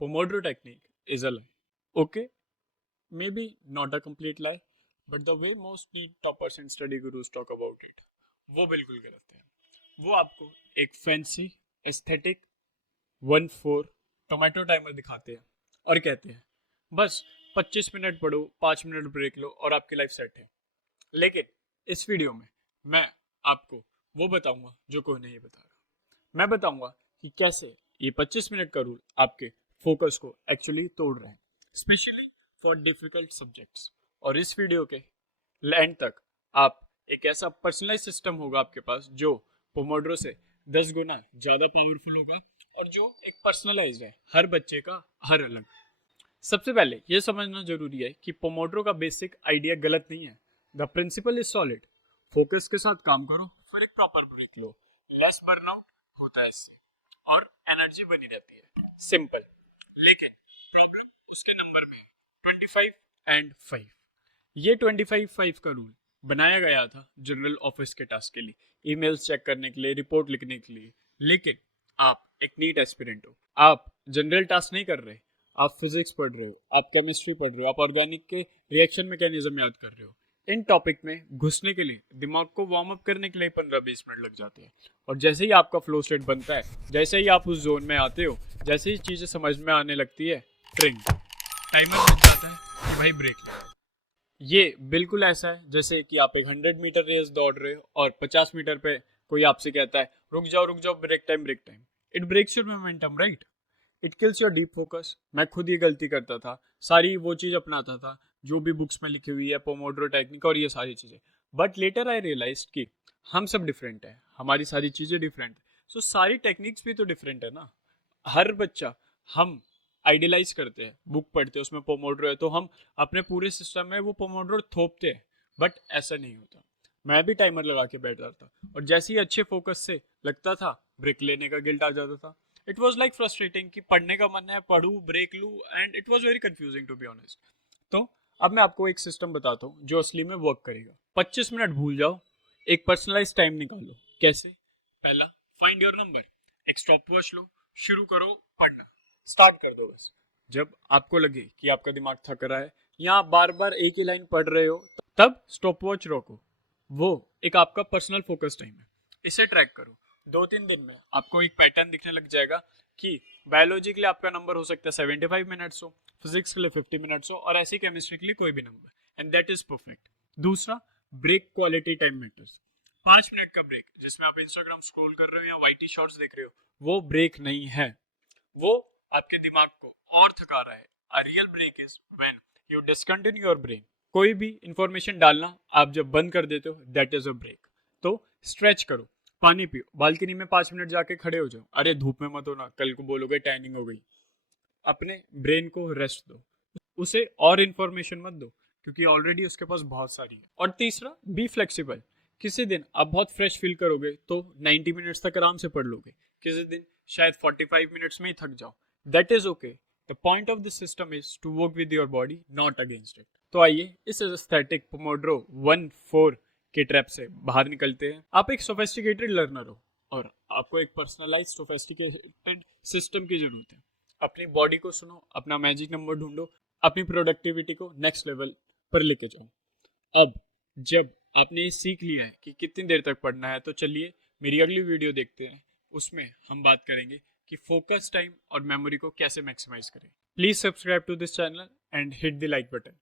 Pomodoro technique is a lie. Okay, maybe not a complete lie, but the way most neat toppers and study gurus talk about it, वो बिल्कुल गलत है। वो आपको एक fancy aesthetic 1-4 tomato timer दिखाते हैं और कहते हैं बस 25 मिनट पढ़ो, 5 मिनट ब्रेक लो और आपकी लाइफ सेट है। लेकिन इस वीडियो में मैं आपको वो बताऊंगा जो कोई नहीं बता रहा। मैं बताऊंगा कि कैसे ये 25 मिनट का रूल आपके फोकस को एक्चुअली तोड़ रहा है, स्पेशली फॉर डिफिकल्ट सब्जेक्ट्स। और इस वीडियो के एंड तक आप एक ऐसा पर्सनलाइज सिस्टम होगा आपके पास जो पोमोड्रो से 10 गुना ज़्यादा पावरफुल होगा और जो एक पर्सनलाइज है, हर बच्चे का हर अलग। सबसे पहले यह समझना जरूरी है कि पोमोड्रो का बेसिक आइडिया गलत नहीं है। The principle is solid. Focus के साथ काम करो, फिर एक प्रॉपर ब्रेक लो, लेस बर्नआउट होता है इससे और एनर्जी बनी रहती है। सिंपल। लेकिन प्रॉब्लम उसके नंबर में है, 25 एंड 5। ये 25-5 का रूल बनाया गया था जनरल ऑफिस के टास्क के लिए, ईमेल्स चेक करने के लिए, रिपोर्ट लिखने के लिए। लेकिन आप एक नीट एस्पिरेंट हो, आप जनरल टास्क नहीं कर रहे, आप फिजिक्स पढ़ रहे हो, आप केमिस्ट्री पढ़ रहे हो, आप ऑर्गेनिक के रिएक्शन मैकेनिज्म याद कर रहे हो। इन टॉपिक में घुसने के लिए दिमाग को वार्म अप करने के लिए 15-20 मिनट लग जाते हैं। और जैसे ही आपका फ्लो स्टेट बनता है, जैसे ही आप उस जोन में आते हो, जैसे ही चीज़ें समझ में आने लगती है, ट्रिंग टाइमर बज जाता है कि भाई ब्रेक लो। ये बिल्कुल ऐसा है जैसे कि आप एक 100 मीटर रेस दौड़ रहे हो और 50 मीटर पे कोई आपसे कहता है रुक जाओ break time break time. It breaks your momentum, right? It kills your deep focus. मैं खुद ये गलती करता था, सारी वो चीज़ अपनाता था जो भी बुक्स में लिखी हुई है, पोमोड्रो टेक्निक और ये सारी चीज़ें। बट लेटर आई रियलाइज कि हम सब डिफरेंट है, हमारी सारी चीज़ें डिफरेंट है, सो सारी टेक्निक्स भी तो डिफरेंट है ना। हर बच्चा, हम आइडियलाइज करते हैं, बुक पढ़ते हैं उसमें पोमोड्रो है तो हम अपने पूरे सिस्टम में वो पोमोड्रो थोपते हैं। बट ऐसा नहीं होता। मैं भी टाइमर लगा के बैठ जाता और जैसे ही अच्छे फोकस से लगता था, ब्रेक लेने का गिल्ट आ जाता था। इट वॉज लाइक फ्रस्ट्रेटिंग कि पढ़ने का मन है, पढ़ू, ब्रेक लू, and it was very confusing to be honest. तो अब मैं आपको एक सिस्टम बताता हूँ जो असली में वर्क करेगा। 25 मिनट भूल जाओ, एक पर्सनलाइज टाइम निकालो। कैसे? पहला, फाइंड योर नंबर, एक स्टॉप वॉच लो, शुरू करो पढ़ना, स्टार्ट कर दो बस। जब आपको लगे कि आपका दिमाग थक रहा है या आप बार बार एक ही लाइन पढ़ रहे हो, तब स्टॉप वॉच रोको। वो एक आपका पर्सनल फोकस टाइम है। इसे ट्रैक करो। 2-3 दिन में आपको एक पैटर्न दिखने लग जाएगा कि बायोलॉजी के लिए आपका नंबर हो सकता है 75 मिनट्स हो, फिजिक्स के लिए 50 मिनट्स हो और ऐसी केमिस्ट्री के लिए कोई भी number, and that is perfect. दूसरा, break quality time matters. 5 minute का ब्रेक जिसमें आप इंस्टाग्राम स्क्रॉल कर रहे हो या वाईटी शॉर्ट्स देख रहे हो, वो ब्रेक नहीं है, वो आपके दिमाग को और थका रहा है। A real break is when you discontinue your brain. कोई भी इंफॉर्मेशन डालना आप जब बंद कर देते हो, दैट इज अ ब्रेक। तो स्ट्रेच करो, पानी पियो, बालकनी में 5 मिनट जाके खड़े हो जाओ। अरे धूप में मत होना, कल को बोलोगे टैनिंग हो गई। अपने ब्रेन को रेस्ट दो, उसे और इंफॉर्मेशन मत दो क्योंकि ऑलरेडी उसके पास बहुत सारी है। और तीसरा, बी फ्लेक्सिबल। किसी दिन आप बहुत फ्रेश फील करोगे तो 90 मिनट्स तक आराम से पढ़ लोगे, किसी दिन शायद 45 मिनट्स में ही थक जाओ। That is okay. The point of this system is to work with your body, not against it. तो आइए इस एस्थेटिक पोमोड्रो 1-4 के ट्रैप से बाहर निकलते हैं। आप एक सोफिस्टिकेटेड लर्नर हो और आपको एक पर्सनलाइज सोफिस्टिकेटेड सिस्टम की जरूरत है। अपनी बॉडी को सुनो, अपना मैजिक नंबर ढूंढो, अपनी प्रोडक्टिविटी को नेक्स्ट लेवल पर लेके जाओ। अब जब आपने ये सीख लिया है कि कितनी देर तक पढ़ना है, तो चलिए मेरी अगली वीडियो देखते हैं। उसमें हम बात करेंगे कि फोकस टाइम और मेमोरी को कैसे मैक्सिमाइज करें। Please subscribe to this channel and hit the like button.